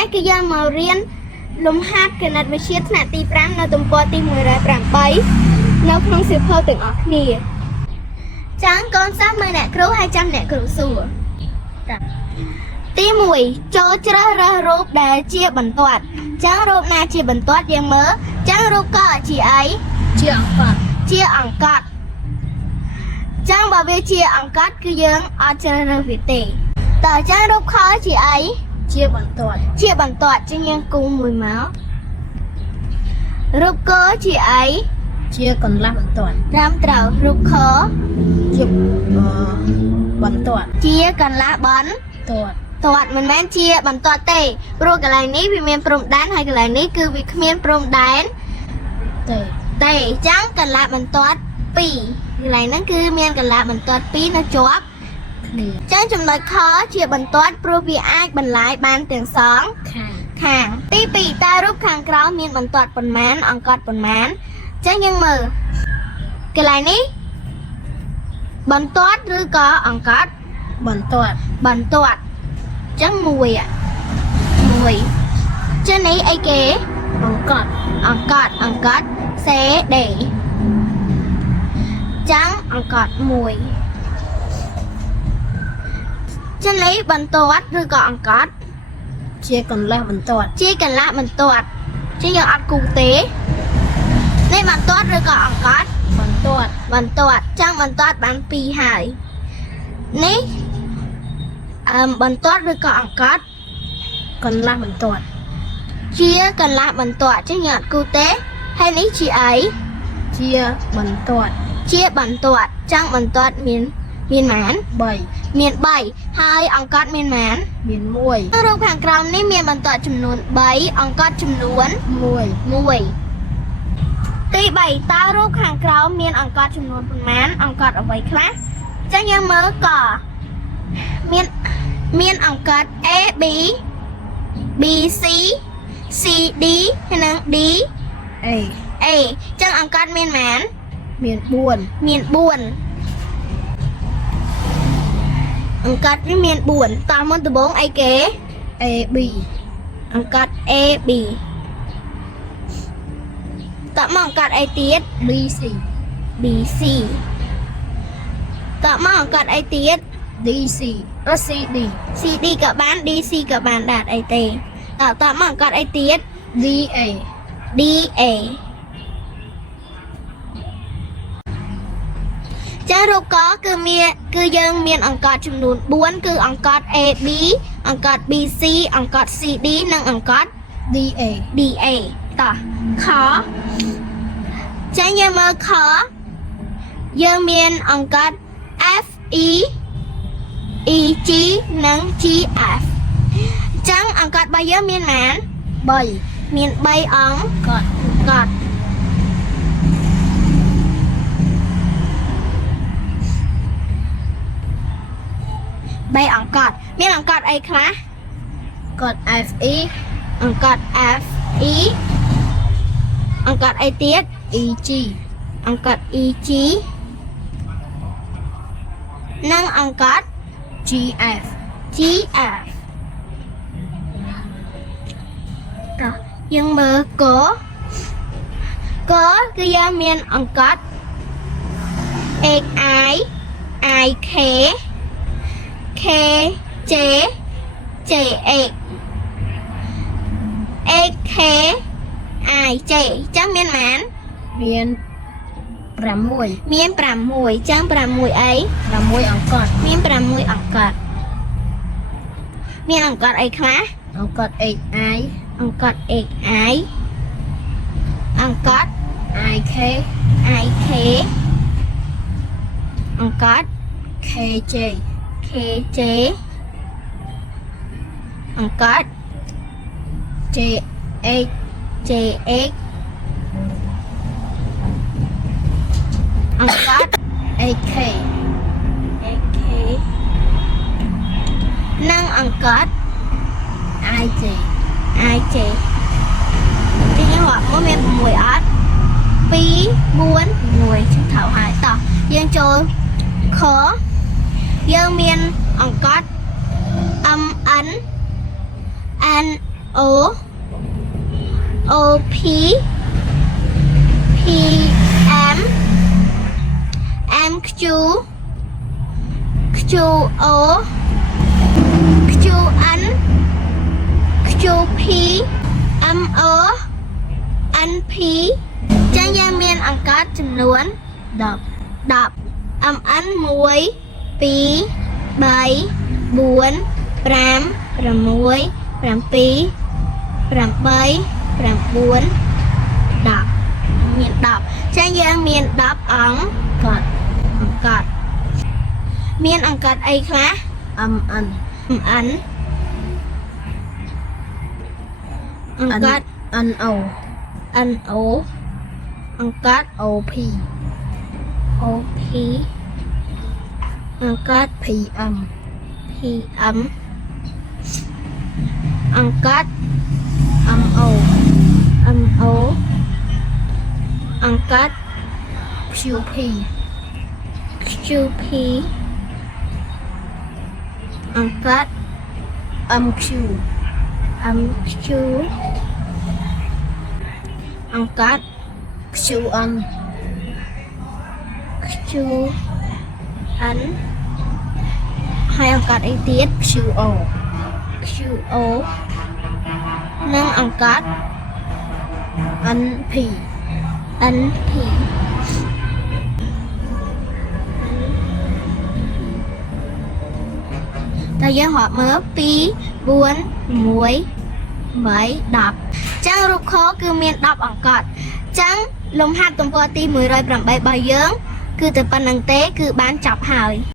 នេះគឺយើងមករៀនលំហាត់គណិតវិទ្យាថ្នាក់ទី5នៅទំព័រទី108នៅក្នុងសៀវភៅទាំងអស់គ្នាចាំកូនសិស្សមើលអ្នកគ្រូហើយចាំអ្នកគ្រូសួរទី1ចូលជ្រើសរើសរូបដែលជាបន្ទាត់ចាំរូបណាជាបន្ទាត់យើងមើលចាំរូបកជាអីជាអង្កត់ចាំបើវាជាអង្កត់គឺយើងអត់ជ្រើសរើសវាទេតើចាំរូបខជាអីជាបន្ទាត់ជាងយើងគូមួយមករូបកជាអីជាកន្លះបន្ទាត់ត្រឹមត្រូវរូបខជាបន្ទាត់ជាកន្លះបន្ទាត់មិនមែនជាបន្ទាត់ទេព្រោះកន្លែងនេះវាមានព្រំដែនហើយកន្លែងនេះគឺវាគ្មានព្រំដែនទេអញ្ចឹងកន្លះបន្ទាត់2កន្លែងហ្នឹងគឺមានកន្លះបន្ទាត់2នៅជាប់គ្នាអញ្ចឹងចំណុចខជាបន្ទាត់ព្រោះវាអាចបន្លាយបានទាំងសងខាងទី2តើរូបខាងក្រោមមានបន្ទាត់ប៉ុន្មានអង្កត់ប៉ុន្មានអញ្ចឹងយើងមើលកន្លែងនេះបន្ទាត់ឬក៏អង្កត់បន្ទាត់អញ្ចឹង1ចឹងនេះអីគេអង្កត់សេដេចឹងអង្កត់1ចឹងនេះបន្ទាត់ឬក៏អង្កត់ជាកន្លះបន្ទាត់ចឹងយើងអត់គូទេនេះបន្ទាត់ឬក៏អង្កត់បន្ទាត់ចឹងបន្ទាត់បាន2ហើយនេះបន្ទាត់ឬក៏អង្កត់កន្លះបន្ទាត់ជាកន្លះបន្ទាត់ចឹងយើងអត់គូទេហើយនេះជាអីជាបន្ទាត់ចឹងបន្ទាត់មានម៉ាន3មាន3ហើយអង្កត់មានម៉ានមាន1រូបខាងក្រោមនេះមានបន្ទាត់ចំនួន3អង្កត់ចំនួន1ទី3តើរូបខាងក្រោមមានអង្កត់ចំនួនប៉ុន្មានអង្កត់អ្វីខ្លះចឹងយើងមើលកមានអង្កត់ A B B C C D ហើយនិង D A ចឹងអង្កត់មានម៉ានមាន4អង្កត់នេះមាន4តោះមុនដំបូងអីគេ A B អង្កត់ A B តោះមកអង្កត់អីទៀត B C តោះមកអង្កត់អីទៀត D C C D ក៏បាន D C ក៏បានដែរអីទេតោះមកអង្កត់អីទៀត D A ចារូបកគឺយើងមានអង្កត់ចំនួន4គឺអង្កត់ A B អង្កត់ B C អង្កត់ C D និងអង្កត់ D A តោះខចាយើងមើលខយើងមានអង្កត់ F E G និង G F ចឹងអង្កត់របស់យើងមានម៉ាន3មាន3អង្កត់3អង្កត់មានអង្កត់អីខ្លះកត់ F E អង្កត់ F E អង្កត់អីទៀត E G អង្កត់ E G និងអង្កត់ G F តោះយើងមើលកគឺយើងមានអង្កត់ X I K J X K I J ចឹងមានម៉ានមាន6ចឹង6អី6អង្កត់មាន6អង្កត់មានអង្កត់អីខ្លះអង្កត់ X I អង្កត់ X I អង្កត់ I K អង្កត់ K J អង្កត់ J X អង្កត់ AK និងអង្កត់ IJ ទីនេះហត់មកមាន6អត់2 4 6ចឹងត្រូវហើយតោះយើងចូលខយើងមានអង្កត់ MN O O P P M M Q Q O Q N Q P M O N P ចឹងយើងមានអង្កត់ចំនួន10 MN 1 2 3 4 5 6 7 8 9 10 មាន10ចឹងយើងមាន10អង្គត់មានអង្កត់អីខ្លះ MN MN អង្កត់ NO NO អង្កត់ OP OP អង្កត់ PM PM អង្កត់ MO MO អង្កត់ QP QP អង្កត់ MQ MQ អង្កត់ QN QN ហើយអង្កត់អីទៀត QO QO និងអង្កត់ NP NP តែយើងរាប់មើល2 4 6 8 10ចឹងរូបខគឺមាន10អង្កត់ចឹងលំហាត់ទំព័រទី108របស់យើងគឺតែប៉ុណ្្នឹងទេគឺបានចប់ហើយ